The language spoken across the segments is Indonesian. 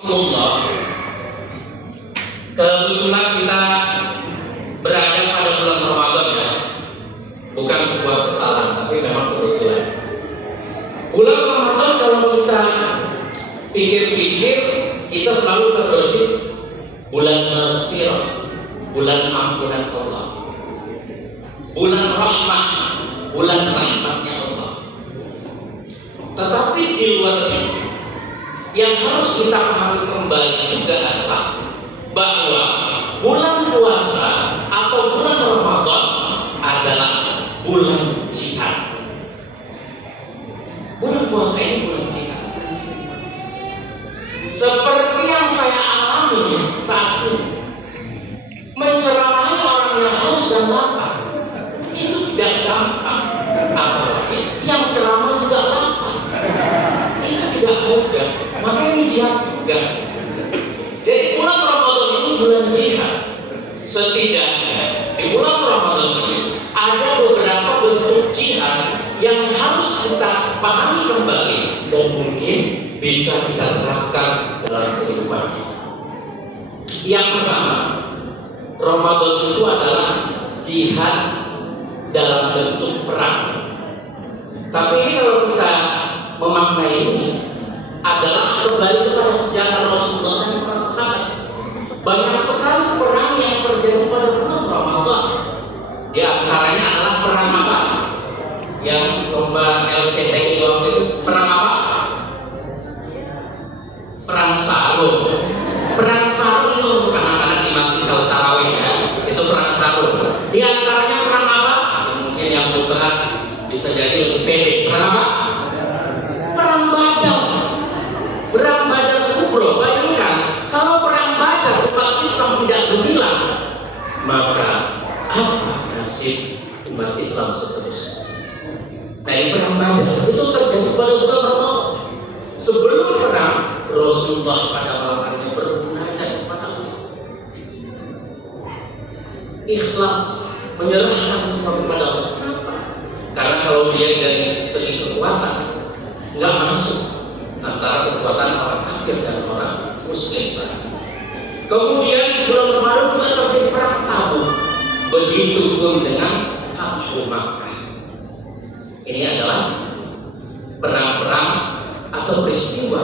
Allah, kebetulan kita berada pada bulan Ramadan ya, bukan sebuah kesalahan, tapi memang kebetulan. Bulan Ramadan kalau kita pikir-pikir, kita selalu terbersih bulan maghfirah, bulan ampunan Allah, bulan rahmat, bulan rahmatnya Allah. Tetapi di luar itu, yang harus kita pahami kembali juga adalah bahwa bulan puasa atau bulan Ramadan adalah bulan jihad. Bulan puasa ini bulan jihad. Seperti yang saya alami saat ini, menceramahi orang yang haus dan lapar itu tidak gampang. Apalagi yang ceramah juga lapar, itu tidak mudah. Maka ini jihad juga. Jadi bulan Ramadan ini bulan jihad. Setidaknya di bulan Ramadan ini ada beberapa bentuk jihad yang harus kita pahami kembali dan mungkin bisa kita terapkan dalam kehidupan kita. Yang pertama, Ramadan itu adalah jihad dalam bentuk perang. Tapi kalau kita memaknai ini adalah kembali kepada sejarah Rasulullah dan para sahabat. Banyak sekali perang yang terjadi pada bulan Ramadan. Di antaranya adalah perang apa? Yang lomba LCTI waktu itu perang apa? Perang Sarung. Perang Sarung itu untuk anak-anak di Masjid Al-Tarawih ya. Itu perang Sarung. Di antaranya perang apa? Mungkin yang putra bisa jadi lebih pede. Perang apa? Perang Badar. Perang Badar Kubro. Bayangkan kalau perang Badar umat Islam tidak gemilang, maka apa nasib umat Islam seterusnya? Nah, perang Badar itu terjadi pada bulan Ramadan. Sebelum perang, Rasulullah pada malam harinya bermunajat kepada Allah, ikhlas, menyerahkan semua kepada Allah. Kenapa? Karena kalau dia dari segi kekuatan nggak masuk antara kekuatan orang kafir dan orang muslim saja. Kemudian di bulan Ramadan juga terjadi perang Tabuk. Begitu pun dengan Fathu Makkah. Ini adalah perang-perang atau peristiwa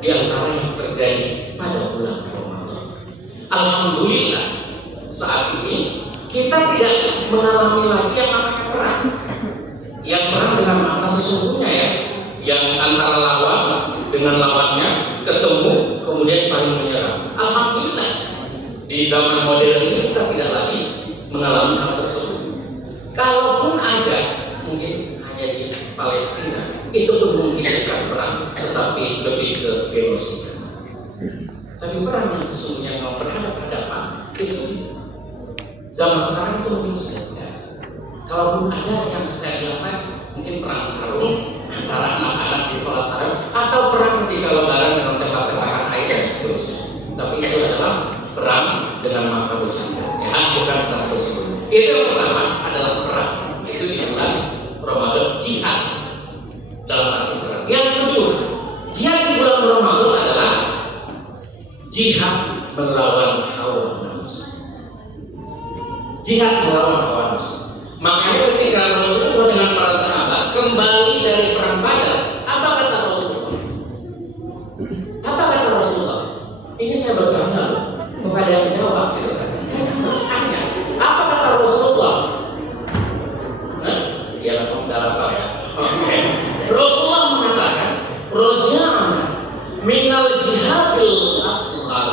di antara yang terjadi pada bulan Ramadan. Alhamdulillah saat ini kita tidak mengalami lagi yang namanya perang. Yang perang dengan makna sesungguhnya ya, yang antara lawan dengan lawannya ketemu kemudian saling menyerang. Alhamdulillah di zaman modern ini kita tidak lagi mengalami hal tersebut. Kalaupun ada, mungkin hanya di Palestina, itu pun mungkin bukan perang, tetapi lebih ke genosida. Tapi perang yang sesungguhnya yang berhadapan-hadapan itu zaman sekarang itu mungkin sudah tidak. Kalaupun ada yang saya bilang mungkin perang sarung antara anak-anak di sholat tarawih atau perang ketika lebaran dengan tembak-tembakan air dan seterusnya. Tapi itu adalah perang dengan mata bercanda, ya, bukan perang sesungguhnya. Itu yang pertama adalah perang. Itu di bulan Ramadan, jihad dalam arti perang. Yang kedua, jihad di bulan Ramadan adalah jihad melawan hawa nafsu. Jihad melawan hawa nafsu. Makanya ketika Rasulullah dengan para sahabat kembali dari perang Badar, apa kata Rasulullah? Apa kata Rasulullah? Ini saya bertanya loh, kepada yang jawab gitu kan. Saya bertanya, apa kata Rasulullah? Dia lakukan dalam apa ya? Oke. Rasulullah mengatakan, roja'ana minal jihadil asghar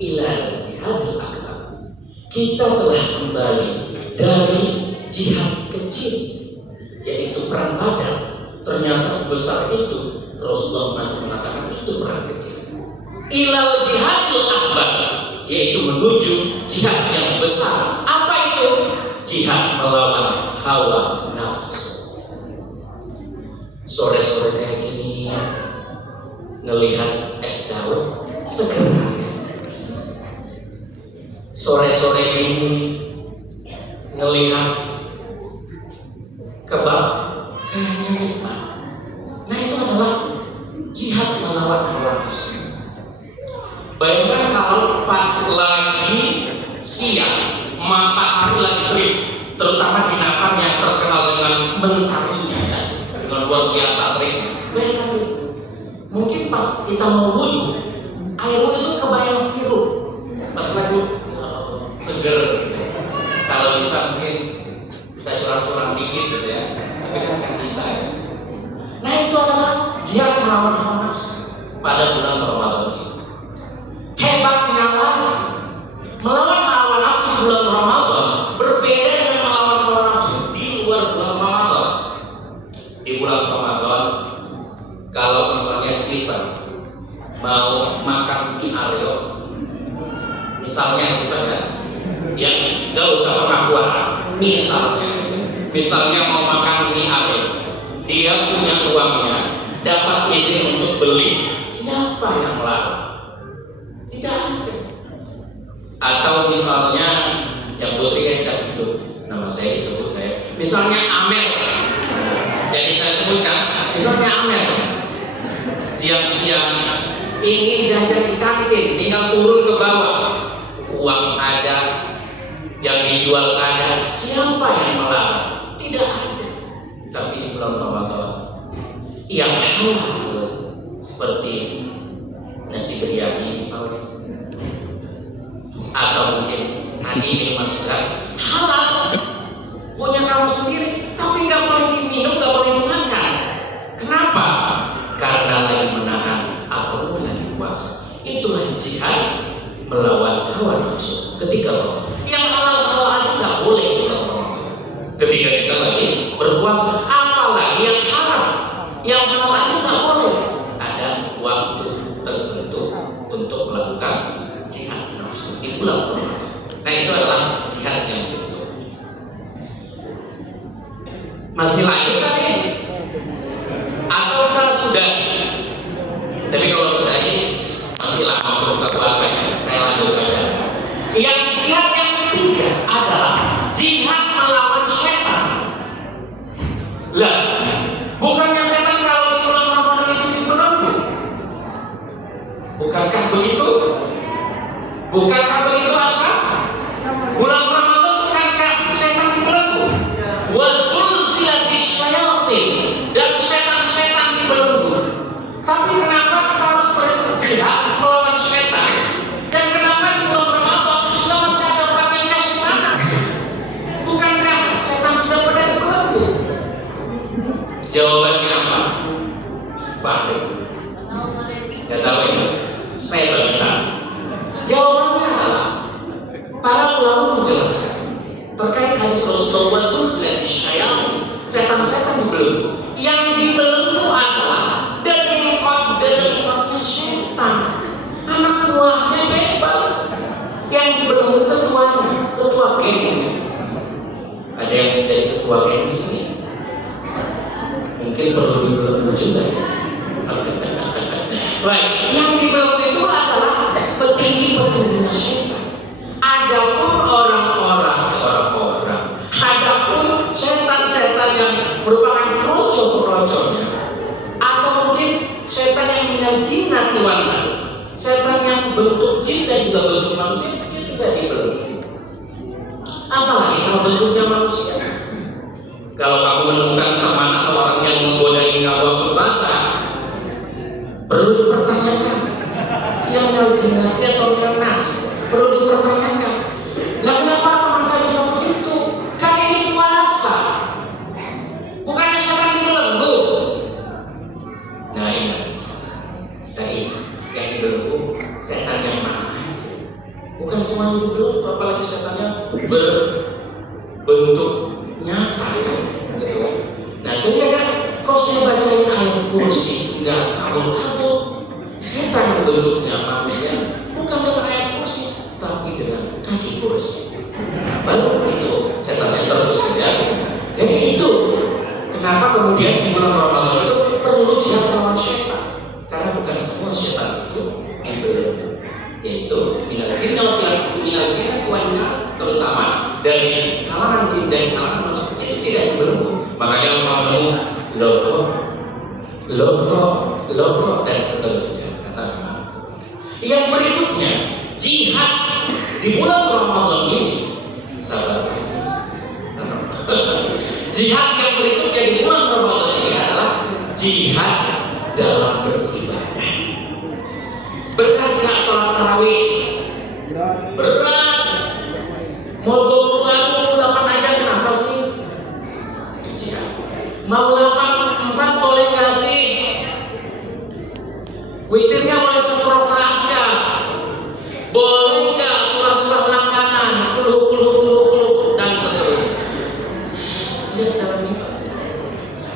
ila jihadil akbar. Kita telah kembali dari jihad kecil, yaitu perang Badar. Ternyata sebesar itu Rasulullah masih mengatakan itu perang kecil. Ilal jihadil akbar, yaitu menuju jihad yang besar. Apa itu? Jihad melawan hawa nafsu. Sore-sore kayak gini ngelihat es dawet segar. Sore-sore ini ngelihat kebab kayaknya nikmat. Nah, itu adalah jihad melawan hawa nafsu. Bayangkan kalau pas lagi siang, matahari lagi terik, terutama di Natal yang terkenal dengan mentarinya, ya, dengan luar biasa terik. Bayangkan itu. Mungkin pas kita mau wudhu, air wudhu itu kebayang sirup. Pas lagi seger. Kalau bisa mungkin bisa curang-curang dikit gitu ya. Tapi kan bisa ya. Nah itu adalah jihad melawan hawa nafsu pada bulan Ramadan ini. Hebatnya lagi, melawan hawa nafsu bulan Ramadan berbeda dengan melawan hawa nafsu di luar bulan Ramadan. Di bulan Ramadan, kalau misalnya Steven mau makan mie Aryo, misalnya Steven ya nggak usah pengakuan, misalnya mau makan mie Aryo, dia punya uangnya, dapat izin untuk beli, siapa yang melarang? Tidak ada. Atau misalnya yang putri kayak tidak hidup, nama saya disebut kayak misalnya Amel, jadi saya sebutkan misalnya Amel siang-siang ingin jajan di kantin, tinggal turun ke bawah, uang ada, yang dijual ada, siapa yang melarang? Tidak ada. Tapi di bulan Ramadan yang halal seperti nasi biryani misalnya, atau mungkin tadi minuman segar halal, punya kamu sendiri, tapi nggak boleh diminum, nggak boleh dimakan. Kenapa? Karena lagi menahan atau lagi puasa. Itulah jihad melawan hawa nafsu. Ketika yang halal aja nggak boleh ketika kita lagi berpuasa, apalagi yang haram, yang halal aja nggak boleh. Ada waktu tertentu untuk melakukan jihad nafsu di bulan Ramadan. Nah itu adalah jihad yang betul. Masih lanjut tadi? Atau kalau sudah? Tapi kalau sudah ini masih lama untuk buka puasa. Saya lanjut aja. Yang jihad yang ketiga adalah jihad melawan setan. Lah, bukannya setan kalau di bulan Ramadan itu dibelenggu? Bukankah begitu? Bukankah begitu Ashraf? Bulan Ramadan bukankah setan dibelenggu? Wa zulzilatis syayatin, dan setan-setan dibelenggu. Tapi kenapa kita harus berjihad melawan setan? Dan kenapa di bulan Ramadan juga masih ada orang yang kesetanan? Bukankah setan sudah pernah dibelenggu? Jawabannya apa? Fahri. Gak tahu ya? Saya bagi tahu. Jawabannya adalah para ulama menjelaskan terkait hadis Rasulullah SAW, setan-setan dibelenggu. Yang dibelenggu adalah dari kodratnya setan, anak buahnya bebas. Yang dibelenggu ketuanya, ketua geng. Ada yang menjadi ketua geng di sini? Mungkin perlu dibelenggu juga ya. Baik, yang dibelenggu itu adalah petinggi-petingginya setan. Adapun orang-orang, adapun setan-setan yang merupakan rojo-rojonya, atau mungkin setan yang minal jinnati wan nas, setan yang bentuk jin dan juga bentuk manusia, itu tidak dibelenggu. Apalagi kalau bentuknya manusia. Kalau kamu menemukan teman atau orang yang menggodai kamu waktu puasa, perlu dipertanyakan. Yang minal jinnati atau minal nas, perlu dipertanyakan. Lah kenapa teman saya bisa begitu? Kan ini puasa, bukannya setan dibelenggu. Nah ini tadi yang dibelenggu setan yang mana aja, bukan semuanya dibelenggu, apalagi setannya berbentuk nyata ya, gitu kan. Nah sehingga kan kalau saya bacain ayat kursi nggak kabul-kabul, setan yang bentuknya manusia bukan dengan ayat kursi, tapi dengan kaki kursi. Baru itu setannya terus ya. Jadi itu kenapa kemudian di bulan Ramadan itu perlu jihad melawan setan, karena bukan semua setan itu dibelenggu, yaitu minal jinnati wan nas, terutama dari kalangan jin dan kalangan manusia itu tidak dibelenggu. Makanya kamu logo dan seterusnya kata. Yang berikutnya, jihad di bulan Ramadan ini, sahabat jihad yang berikutnya di bulan Ramadan ini adalah jihad dalam beribadah. Berat nggak sholat tarawih? Berat. Mau 28 aja kenapa sih? Mau 84 boleh nggak sih? Witirnya boleh 1 rakaat nggak? Boleh nggak surah-surah langganan? Puluh dan seterusnya. Tidak dapat nikmat.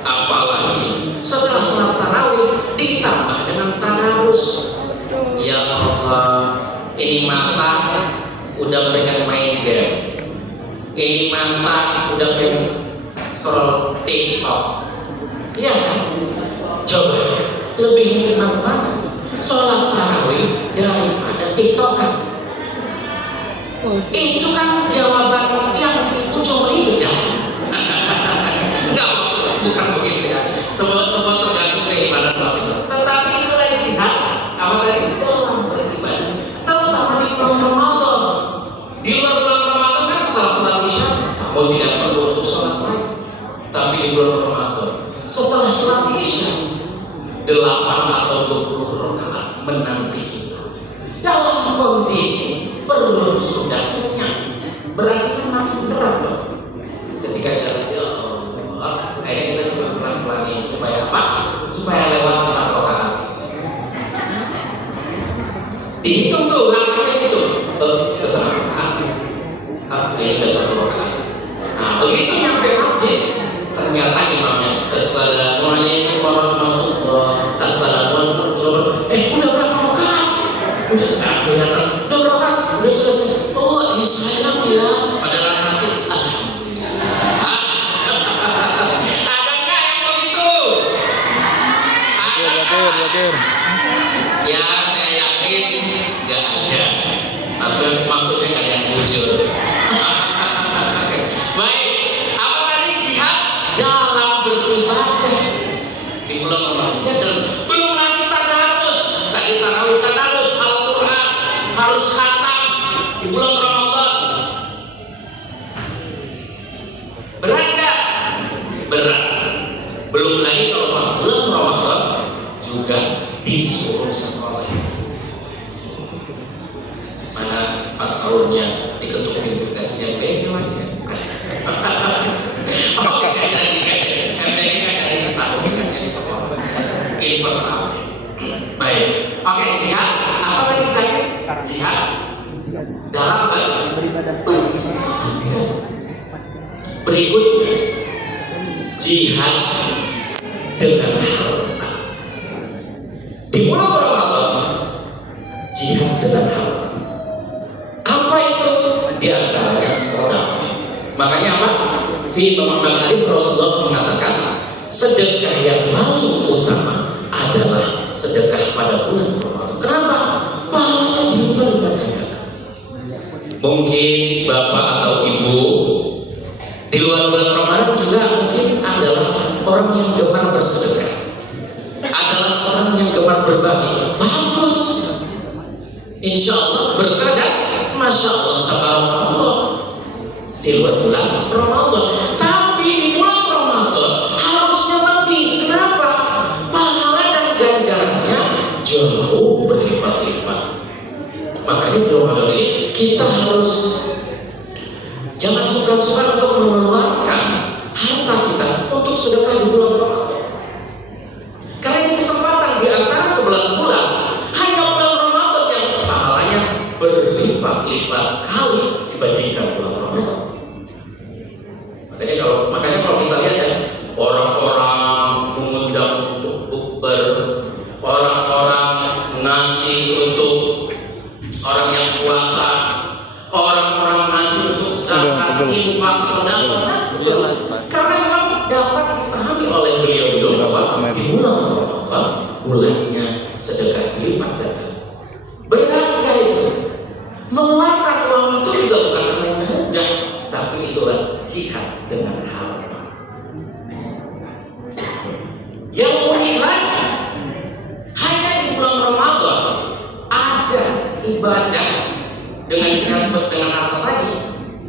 Apalagi setelah sholat tarawih ditambah dengan tadarus. Ya Allah, ini mata udah pengen main game, ini mata udah pengen scroll TikTok. Ya, coba lebih nikmat mana sholat tarawih daripada TikTokan? Itu kan jawaban yang di ujung lidah. Enggak, bukan begitu ya. Semua tergantung keimanan masing-masing. Tetapi itulah jihad. Apa tadi? Dalam beribadah. Terutama di bulan Ramadan. Di luar bulan Ramadan kan setelah sholat isya kamu tidak perlu untuk sholat lagi. Tapi di bulan Ramadan setelah sholat isya 8 atau 20 rakaat menanti itu. Dalam kondisi perut sudah kenyang, berarti kan makin berat loh. Ketika jalan, ya Allah, akhirnya kita coba pelan-pelanin supaya apa? Supaya lewat 4 rakaat. Dihitung tuh langkahnya itu setelah rakaat, ini udah 1 rakaat. Nah begitu nyampe masjid, ternyata imamnya Assalamualaikum warahmatullahi wabarakatuh. Udah berapa rakaat? Udah sekarang kelihatan. Udah berapa? Udah selesai. Oh, ini sayang ya. Padahal nanti ada nggak yang begitu? Bakir. Ya, saya yakin nggak ada. Maksudnya nggak ada yang jujur. Baik, apa tadi jihad dalam beribadah di bulan Ramadan? Belum lagi tadarus. Tadi tadarus Al-Quran harus khatam di bulan Ramadan. Berat nggak? Berat. Belum lagi kalau pas bulan Ramadan juga disuruh sekolah. Mana pas tahunnya diketukin tugasnya beda lagi. Oke, jadi dari kesalahan tugasnya di sekolah. Ini pertama. Baik. Oke, jihad. Apa lagi saya? Jihad dalam beribadah. Berikutnya jihad dengan harta. Di bulan Ramadan jihad dengan harta. Apa itu? Di antaranya sedekah. Makanya apa? Fi Muhammad hadis Rasulullah mengatakan sedekah yang paling utama adalah sedekah pada bulan Ramadan. Kenapa? Pahalanya dilipat gandakan. Mungkin bapak atau ibu di luar bulan Ramadan juga mungkin adalah orang yang gemar bersedekah, adalah orang yang gemar berbagi. Bagus, insya Allah berkah dan masya Allah tabarakallah di luar bulan Ramadan. Tapi di bulan Ramadan harusnya lebih. Kenapa? Pahala dan ganjarannya jauh berlipat-lipat. Makanya di Ramadan ini kita harus jangan sungkan-sungkan untuk mengeluarkan harta kita untuk sedekah di bulan Ramadan. Karena ini kesempatan di antara 11 bulan, hanya bulan Ramadan yang pahalanya berlipat-lipat kali dibandingkan bulan Ramadan. Makanya kalau kita lihat ya, orang-orang mengundang untuk bukber, orang-orang ngasih untuk orang yang puasa, orang-orang ngasih untuk zakat, infak, sedekah dan sebagainya. Karena memang dapat dipahami oleh beliau bahwa di bulan Ramadan bulannya sedekah dilipat ganda. Benar itu? Mengeluarkan uang itu juga bukan hal yang mudah, tapi itulah jihad dengan harta. Yang unik lagi, hanya di bulan Ramadan ada ibadah dengan jihad dengan harta tadi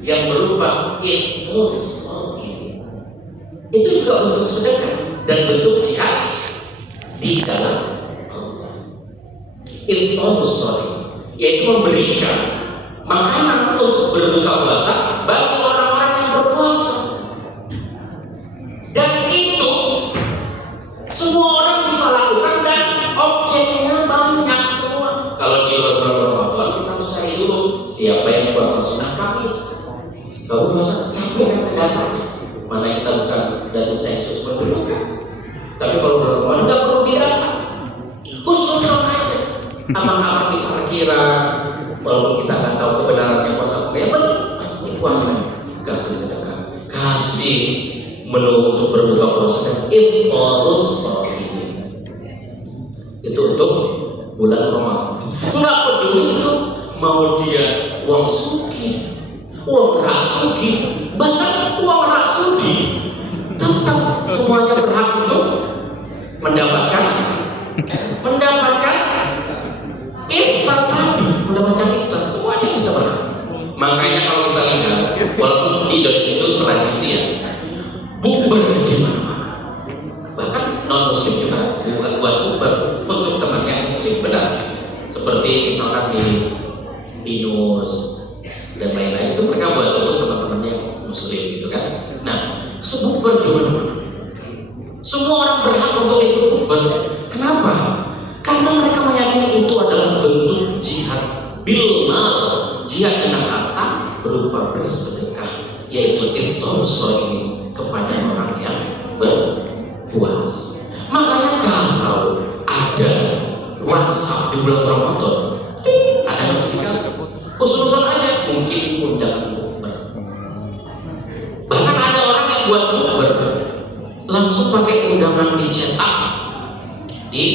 yang berupa ikhlas. Itu juga bentuk sedekah dan bentuk jihad di dalam Allah. Ikhlas, yaitu memberikan makanan untuk berbuka puasa bagi orang-orang yang berpuasa. Dan itu semua orang bisa lakukan dan objeknya banyak semua. Kalau di luar bulan Ramadan kita harus cari dulu siapa yang puasa sunnah Kamis. Kalau puasa capek kan datang. Mana kita bukan dari sensus penduduk. Tapi kalau bulan Ramadan nggak perlu didatang. Khusus aja. Abang-abang di parkiran, walaupun kita nggak tahu kebenarannya puasa kayak apa, pasti puasa. Kasih sedekah, kasih menu untuk berbuka puasa dan iftarus shaimin. Itu untuk bulan Ramadan. Nggak peduli itu mau dia uang suki, uang rasuki, bahkan uang rasuki, tetap semuanya berhak untuk mendapatkan iftar tadi, mendapatkan iftar. Semuanya bisa berhak. Makanya kalau kita lihat, walaupun di Indonesia itu tradisi ya, bukber di mana-mana. Bahkan non muslim juga buat bukber untuk teman yang muslim benar. Seperti misalkan di binus dan lain-lain itu mereka buat untuk teman-temannya muslim gitu kan. Nah, sebukber di mana-mana. Semua orang berhak untuk ikut bukber. Kenapa? Karena mereka meyakini itu adalah bentuk jihad bil mal, jihad dengan harta berupa bersedekah, yaitu iftarus shaimin kepada orang yang berpuasa. Makanya kalau ada WhatsApp di bulan Ramadan, ada notifikasi, khusus aja mungkin undangan bukber. Bahkan ada orang yang buat bukber langsung pakai undangan dicetak, di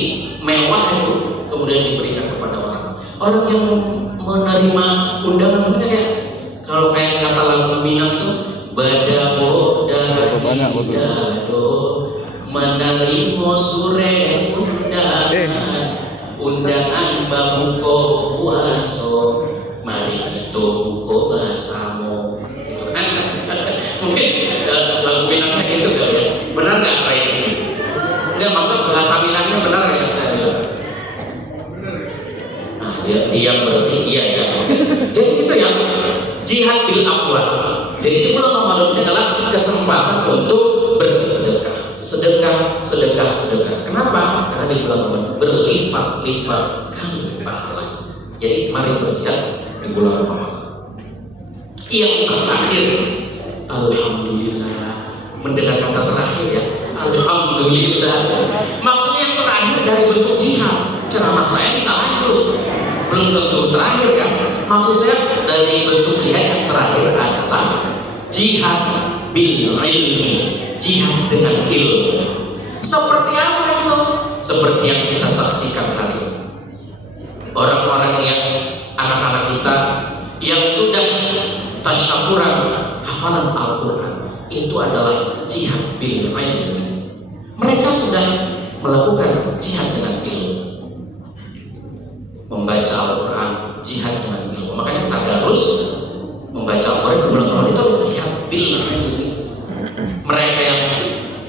mewah itu, kemudian diberikan kepada orang yang menerima undangan. Kayak kalau kayak kata lagu Minang itu, badabo darah dado menalimo sure undangan babuko puaso mari kita buko basamo. Itu kan mungkin lagu Minangnya gitu kan ya. Benar nggak kayak ini? Enggak, maksud bahasa Minangnya benar nggak yang saya bilang? Nah, dia berarti iya ya. Jadi itu ya, jihad bil aqwal. Jadi di bulan Ramadan ini adalah kesempatan untuk bersedekah, sedekah. Kenapa? Karena di bulan Ramadan berlipat-lipat kali pahala. Jadi mari berjihad di bulan Ramadan. Yang terakhir, alhamdulillah, mendengar kata terakhir ya, alhamdulillah. Maksudnya yang terakhir dari bentuk jihad. Ceramah saya bisa lanjut, belum tentu terakhir kan? Maksud saya dari bentuk jihad yang terakhir adalah jihad bil ilmi, jihad dengan ilmu. Seperti apa itu? Seperti yang kita saksikan hari ini. Orang-orang yang anak-anak kita yang sudah tasyakuran hafalan Al-Quran, itu adalah jihad bil ilmi. Mereka sudah melakukan jihad dengan ilmu. Membaca Al-Quran, jihad dengan ilmu. Makanya tadarus membaca Al-Quran ke bulan Ramadan itu jihad bil ilmi. Mereka yang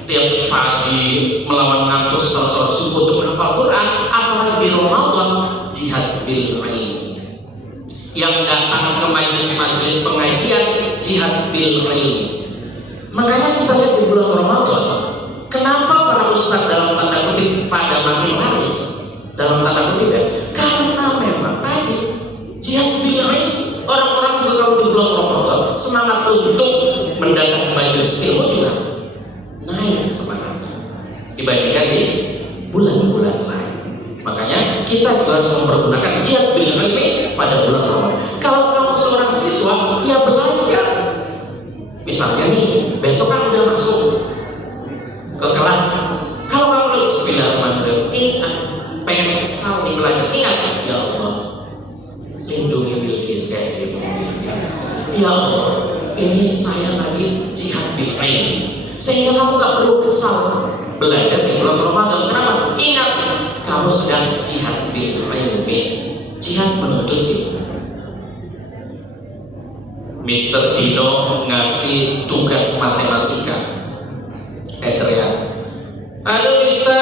tiap pagi melawan ngantuk setelah sholat subuh untuk menghafal Quran, apalagi di Ramadan, jihad bil ilmi. Yang datang ke majelis-majelis pengajian, jihad bil ilmi. Makanya kita lihat di bulan Ramadan, kenapa para ustaz dalam tanda kutip pada makin laris, dalam tanda kutip ya? Karena memang tadi jihad bil ilmi. Orang-orang juga kalau di bulan Ramadan semangat untuk mendatangi majelis ilmu juga naik semangatnya dibandingkan di bulan-bulan lain. Makanya kita juga harus mempergunakan jihad bil ilmi pada bulan Ramadan. Kalau kamu seorang siswa, ya belajar. Misalnya nih, besok kan udah masuk ke kelas. Kalau kamu bismillahirrahmanirrahim, pengen kesal nih belajar, ingat, ya Allah, lindungi Bilqis kayak gini. Ya Allah, ini saya lagi jihad bil ilmi, sehingga kamu gak perlu kesal belajar di bulan Ramadan. Kenapa? Ingat, kamu sedang jihad bil ilmi. jihad menuntut ilmu. Mr. Dino ngasih tugas matematika. Teriak, "Aduh Mister,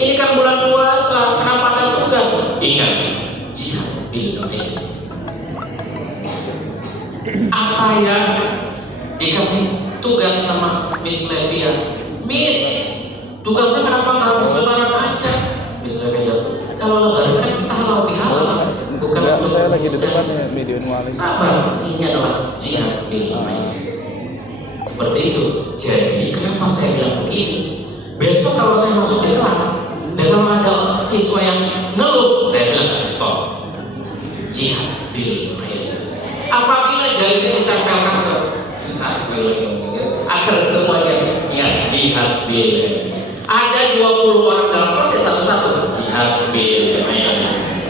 ini kan bulan puasa, kenapa ada tugas?" Ingat, jihad bil ilmi. Apa ya dikasih tugas sama Miss Levia? "Miss, tugasnya kenapa nggak harus lebaran aja?" Miss Levia jawab, "Kalau lebaran kan kita halal bihalal, bukan untuk saya lagi di depan ya, medium wali." Sabar, ini adalah jihad bil ilmi. Seperti itu. Jadi kenapa saya bilang begini? Besok kalau saya masuk di kelas dan kalau ada siswa yang ngeluh, saya bilang stop. Jihad bil ilmi. Apabila jadi kita tempelkan ke jihad bil ilmi, agar semuanya ya jihad bil ilmi. Ada 20 orang dalam proses satu-satu jihad bil ilmi.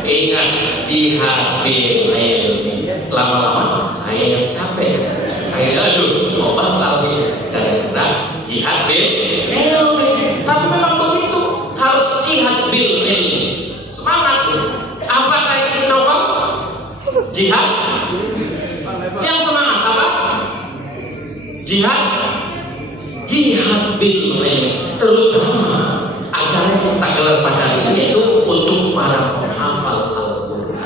Ingat, jihad bil ilmi. Lama-lama saya yang capek. Aduh, mau batal nih karena jihad bil ilmi. Tapi memang begitu, harus jihad bil ilmi. Semangat. Apa tadi Novel? Jihad. Yang semangat apa? Jihad. Jihad bil ilmi. Terutama acara yang kita gelar pada hari ini itu untuk para penghafal Al-Quran.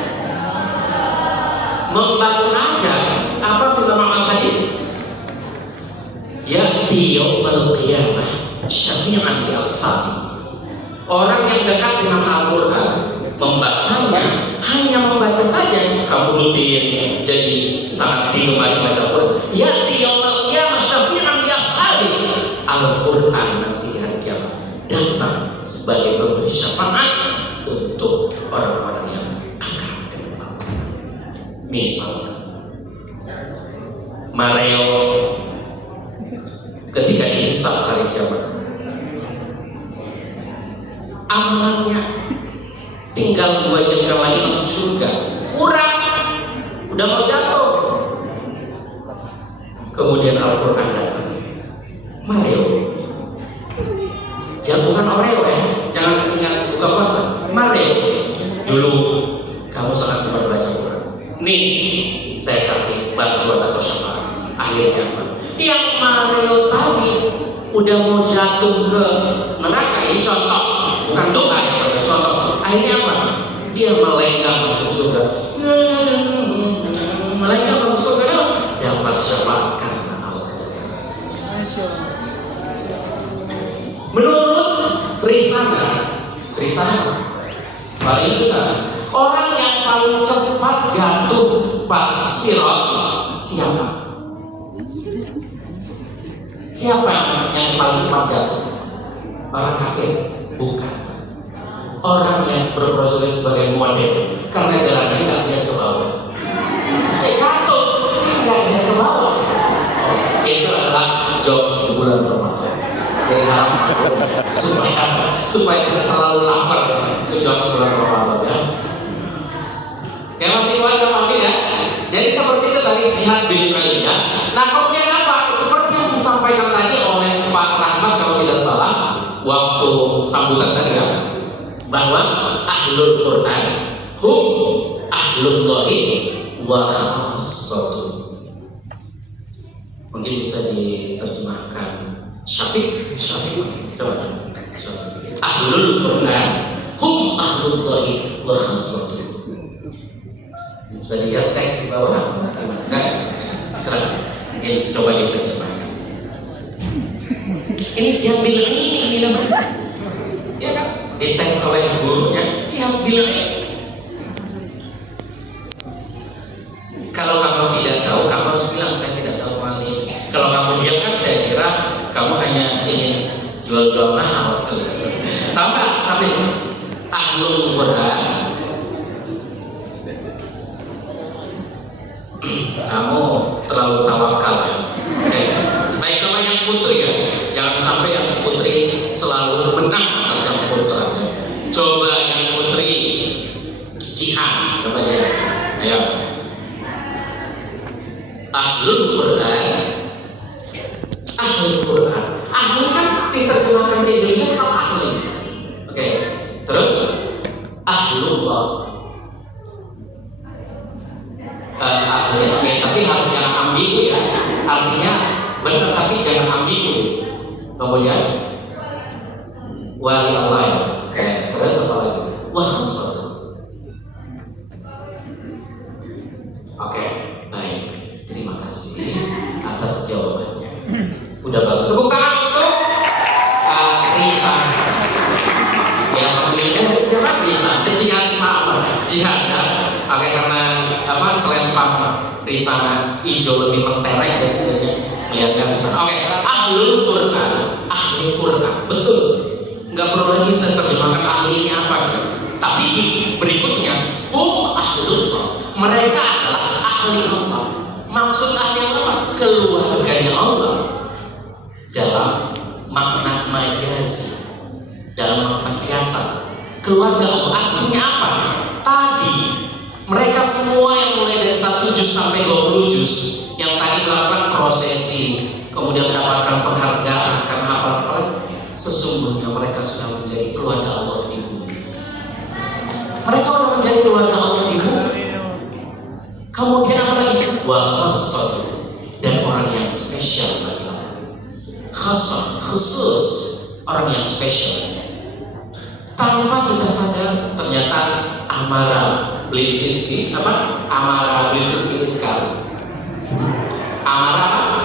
Membaca aja. Apa firman hadis? Ya'ti yawmal qiyamah syafi'an li ashabi. Orang yang dekat dengan Al-Quran, membacanya, hanya membaca saja, kamu rutin jadi sangat digemari baca Al-Quran. Ya'ti yawmal qiyamah syafi'an li ashabi. Al-Quran nanti di hari kiamat datang sebagai pemberi syafaat untuk orang-orang yang akrab dengan Al-Quran. Misalnya Mario ketika dihisab hari kiamat, amalannya tinggal 2 jengkal lagi masuk surga, kurang, udah mau jatuh. Kemudian Al-Quran datang. Mario, jangan bukan Oreo ya, jangan ingat buka puasa. Mario, dulu kamu sangat gemar baca Quran. Nih, saya kasih bantuan atau syafaat. Akhirnya apa? Yang Mario tadi udah mau jatuh ke neraka, ini contoh, bukan doa ya, contoh. Akhirnya apa? Dia melenggang masuk surga. Melenggang masuk surga, dapat syafaat karena Allah. Menurut Risana paling besar, orang yang paling cepat jatuh pas sirat siapa? Siapa yang paling cepat jatuh? Orang kafir? Bukan. Orang yang berprofesi sebagai model, karena jalannya nggak lihat ke bawah. Jatuh, nggak lihat ke bawah. Itu adalah jokes di bulan Ramadan. Jadi supaya tidak terlalu lapar ke jokes bulan Ramadan ya. Ya masih kuat ya, ya. Jadi seperti itu tadi jihad bil ilmi ya. Nah kemudian apa? Seperti yang disampaikan tadi oleh Pak Rahmat kalau tidak salah waktu sambutan tadi ya, bahwa ahlul Quran hum ahlullahi wa khassatuh. Mungkin bisa diterjemahkan Syafiq coba. Ahlul Quran hum ahlullahi wa khassatuh. Bisa lihat teks di bawah. Enggak? Silakan. Mungkin coba diterjemahkan. Ini jihad bil ilmi ini namanya. Ya kan? Di teks oleh gurunya jihad bil ilmi. Kalau kamu tidak tahu, kamu harus bilang saya tidak tahu hal ini. Kalau kamu diam kan saya kira kamu hanya ingin jual-jual mahal. Tahu nggak? Tapi ahlul Quran, kamu terlalu tawakal ya. Oke. Baik, coba yang putri ya. Jangan sampai yang putri selalu menang atas yang putra. Coba yang putri jihad, coba aja. Ayo. Ahlul Quran. Ahlul Quran. Ahli kan diterjemahkan di Indonesia tetap ahli. Oke. Terus ahlullah. tapi harus jangan ambigu ya. Artinya benar tapi jangan ambigu. Kemudian wali Allah ya. Terus apa lagi? Wahsat. Oke, baik. Terima kasih atas jawabannya. Udah bagus. Tepuk tangan untuk Risa. Ya, pemiliknya siapa? Risa. Jihad jihad ya. Oke, karena apa? Selempang Risa hijau lebih mentereng jadi lihatnya Risa. Oke, ahlul Quran. Ahli Quran. Betul. Nggak perlu lagi kita terjemahkan ahlinya apa gitu. Tapi berikutnya ahlul Allah. Mereka adalah ahli Allah. Maksud ahli apa? Keluarganya Allah. Dalam makna majazi, dalam makna kiasan, keluarga Allah artinya apa? Tadi mereka semua yang mulai dari 1 juz sampai 20 juz yang tadi melakukan prosesi, kemudian mendapatkan penghargaan karena apa-apa, sesungguhnya mereka sudah menjadi keluarga Allah di bumi. Mereka sudah menjadi keluarga Allah di bumi. Kemudian apa lagi? Wa khassatu, dan orang yang spesial bagi Allah. Khassat, khusus, orang yang spesial. Tanpa kita sadar ternyata Amara Blitzky apa? Amara Blitzky Iskal. Amara apa?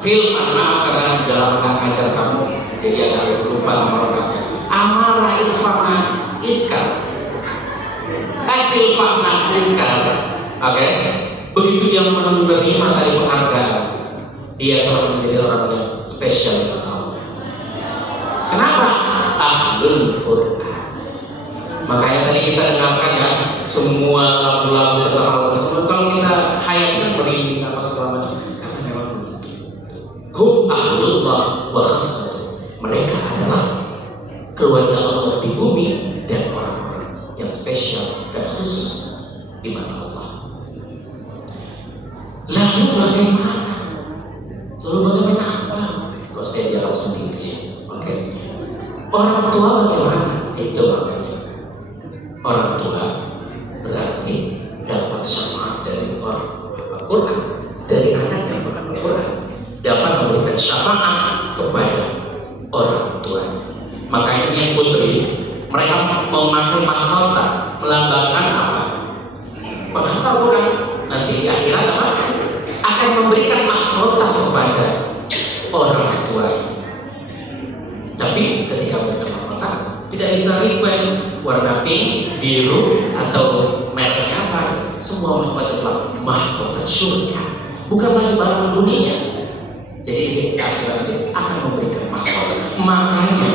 Film anak karena dalam rangka ajar kamu jadi agak lupa nama lengkapnya. Amara Isfana Iskal. Silvana Iskal. Oke, begitu dia menerima dari penghargaan, dia telah menjadi orang yang spesial di mata Allah. Kenapa? Ahlul Quran. Makanya tadi kita dengarkan ya, semua lagu-lagu tentang Allah. Kalau kita hayatnya merinding apa segala macam, karena memang begitu. Hum ahlullah wa khassatuh. Mereka adalah keluarga Allah di bumi dan orang-orang yang spesial dan khusus di mata Allah. Lalu bagaimana? Apa? Kalau saya jawab sendiri, oke? Orang tua bagaimana? Itu maksudnya. Orang tua berarti dapat syafaat dari Al-Quran, dari anak yang bukan Al-Quran, dapat memberikan syafaat kepada orang tuanya. Makanya yang putri, mereka memakai mahkota melambangkan apa? Penghafal Quran. Nanti di akhirat apa? Akan memberikan mahkota kepada orang tuanya. Tapi ketika memberikan mahkota, tidak bisa request warna pink, biru, atau mereknya apa. Semua mahkota adalah mahkota surga, bukan lagi barang dunia. Jadi di akhirat akan memberikan mahkota. Makanya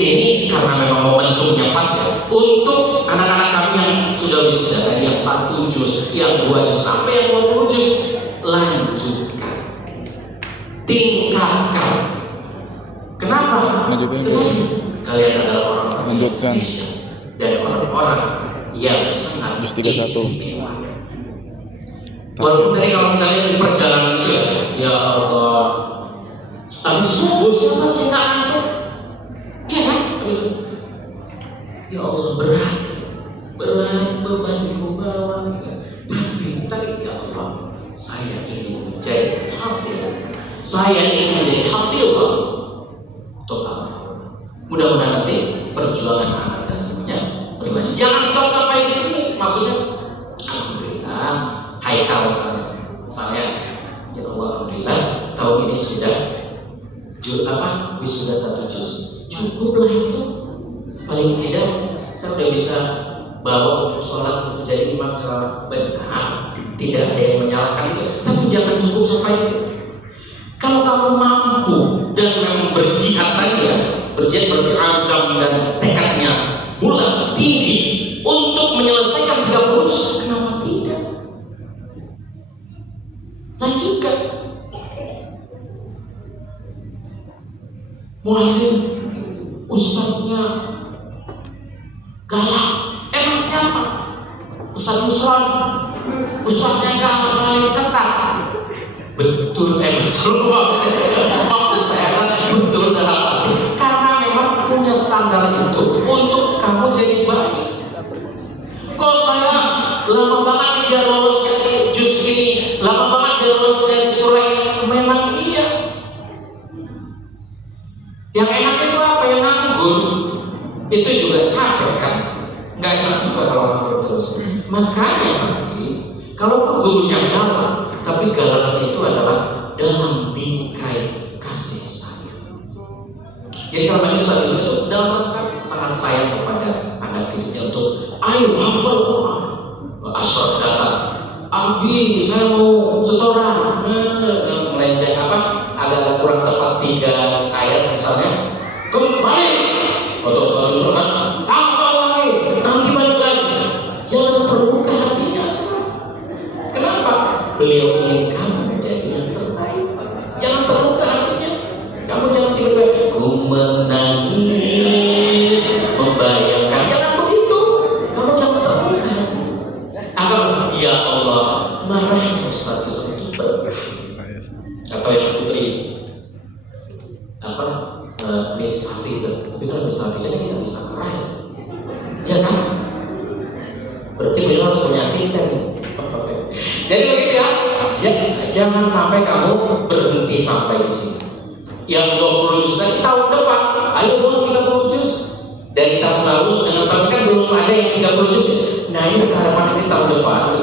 ini karena memang momentumnya pas ya, untuk anak-anak kami yang sudah wisuda dari yang 1 juz, yang 2 juz sampai yang 20 juz, lanjutkan, tingkatkan. Kenapa? Itu kalian adalah orang-orang yang spesial dan orang-orang yang sangat istimewa. Walaupun tadi kalau kita lihat di perjalanan itu ya Allah, habis subuh masih nggak ngantuk. Ya kan? Ya Allah, berat bebanku bawa. Tapi tadi ya Allah, saya ingin menjadi hafil. Saya ingin menjadi hafil untuk Al-Quran. Mudah-mudahan nanti perjuangan anak dan semuanya berlanjut. Jangan stop sampai di sini. Maksudnya, alhamdulillah, Haikal misalnya, ya Allah, alhamdulillah, tahun ini sudah wisuda 1 juz. Cukuplah itu, paling tidak saya udah bisa bawa untuk sholat, untuk jadi imam secara benar. Tidak ada yang menyalahkan itu, tapi jangan cukup sampai di situ. Kalau kamu mampu dan memang berjihad tadi ya, berjihad berarti azam dan tekadnya bulat tinggi untuk menyelesaikan 30 juz, kenapa tidak? Lanjutkan. Muallim, ustadznya galak. Emang siapa? Ustadz Nusron, ustadznya galak paling ketat. Betul, maksud saya betul dalam arti karena memang punya standar itu untuk kamu jadi baik. Kalau saya lama banget tidak lolos dari juz ini, lama banget tidak lolos dari surah ini. Memang iya. Yang enak itu apa? Yang nganggur itu juga capek kan? Nggak enak juga kalau nganggur terus. Makanya nanti kalau gurunya galak, tapi galaknya itu adalah dalam bingkai kasih sayang. Jadi selama ini Ustaz itu dalam sangat sayang kepada anak didiknya untuk ayo hafal Quran. Asal datang, Abi saya mau setoran, melenceng agak kurang tepat 3 ayat misalnya, kembali atau selalu kan hafal lagi, nanti balik lagi. Jangan terbuka hatinya. Kenapa? Beliau ingin kamu menjadi yang terbaik. Jangan terbuka hatinya. Kamu jangan tiba-tiba ku menangis membayangkan. Jangan begitu. Kamu jangan terbuka hati. Ya Allah, marahnya Ustaz itu berkah. Atau yang putri Miss Hafizah, tapi kalau Miss Hafizah tidak bisa marah, ya kan? Berarti beliau harus punya asisten. Jadi begitu ya, jangan sampai kamu berhenti sampai di sini. Yang 20 juz tadi tahun depan, ayo dong 30 juz. Dari tahun lalu dengan tahun kan belum ada yang 30 juz. Nah ini harapan kita tahun depan,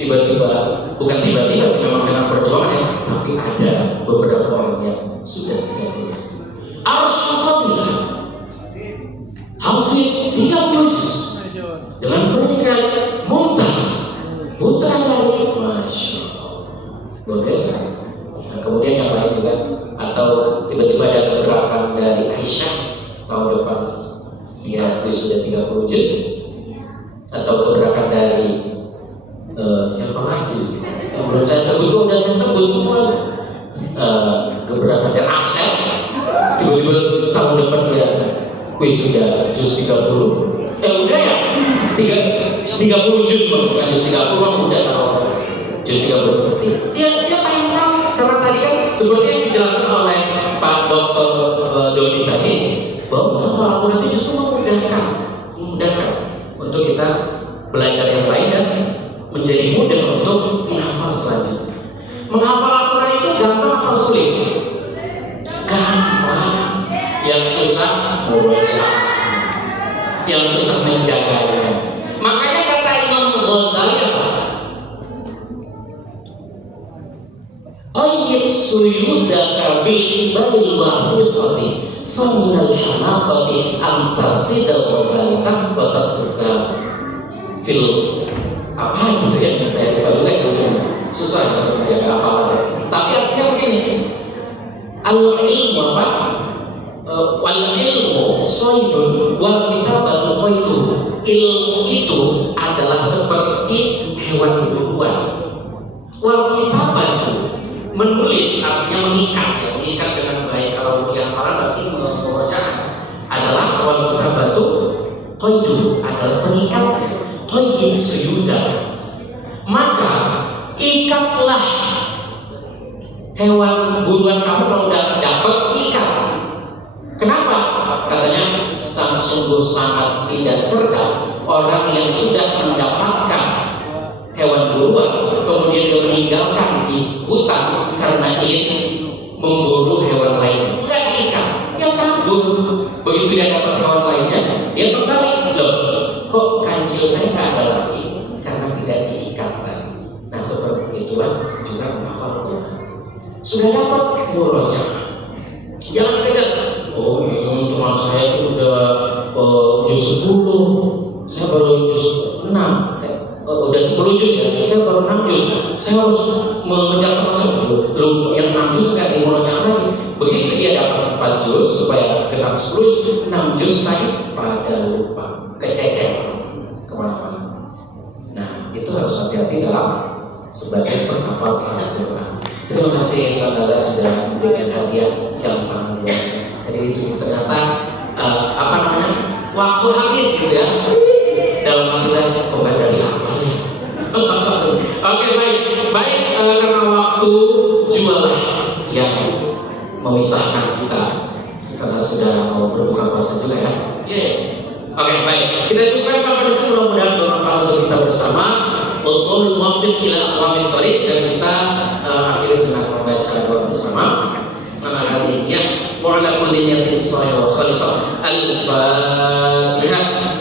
tiba-tiba, bukan tiba-tiba sih memang dengan perjuangan ya, tapi ada beberapa orang yang sudah 30. Al-Syafadillah Hafiz 30 juz dengan pendidikan mumtaz, putra dari Masya Allah, luar biasa. Nah, kemudian yang lain juga, atau tiba-tiba ada gerakan dari Aisyah tahun depan dia sudah 30 juz, atau gerakan dari siapa lagi yang belum saya sebut, itu udah saya sebut semua. Gerakan dari Axel tiba-tiba tahun depan dia sudah juz 30. Udah ya 30 juz, bukan juz 30, udah tahu juz 30. Siapa yang tahu? Karena tadi kan seperti yang dijelaskan oleh Pak Dr. Dodi tadi, bahwa hafal Al-Quran itu justru memudahkan untuk kita belajar yang lain dan menjadi mudah untuk menghafal selanjutnya. Menghafal Al-Quran itu gampang atau sulit? Gampang. Yang susah membaca, yang susah menjaganya. Makanya kata Imam Ghazali apa? Qayyid suyudaka bil ibaril wafiqati faminal hamaqati antasidal ghazalika wa tatbuka fil apa gitu ya, saya lupa juga itu susah untuk menjaga hafalan. Tapi artinya begini, al-ilmu apa? Wal-ilmu soydun wal kitabatu qaydu. Ilmu itu adalah seperti hewan buruan. Wal kitabatu menulis artinya mengikat, ya, mengikat dengan baik. Kalau dia hafalan berarti mengerjakan adalah wal kitabatu qaydu, adalah pengikat. Qayyid suyuda, maka ikatlah hewan buruan kamu. Kalau udah dapat ikat. Kenapa? Katanya sungguh sangat tidak cerdas orang yang sudah mendapatkan hewan buruan kemudian dia meninggalkan di hutan karena ingin memburu hewan lain. Enggak diikat, dia kabur. Begitu dia dapat hewan lainnya, dia kembali. Loh, kok kancil saya nggak ada lagi? Karena tidak diikat tadi. Nah seperti itulah juga menghafal Quran. Sudah dapat murojaah, jangan kejar. Oh ini teman saya itu udah juz 10, saya baru juz 6. Udah 10 juz ya, saya baru 6 juz. Saya harus mengejar teman saya dulu. Yang 6 juz nggak dimurojaah lagi. Begitu dia dapat 4 juz supaya genap 10 juz, 6 juz lagi pada lupa, kececer kemana-mana. Nah itu harus hati-hati dalam sebagai penghafal Al-Quran. Terima kasih Ustaz Nazar sudah memberikan hadiah jam tangan luar. Jadi itu ternyata waktu habis gitu ya. Dalam hati saya kembali dari apa ya? Oke baik karena waktu jualah yang memisahkan kita karena sudah mau berbuka puasa juga ya. Oke baik, kita cukupkan sampai di sini, mudah-mudahan bermanfaat untuk kita bersama. Wallahu muwaffiq ila aqwamit thoriq, dan kita akhiri dengan membaca doa bersama. Mana kali ya, wa ala kulli niyatin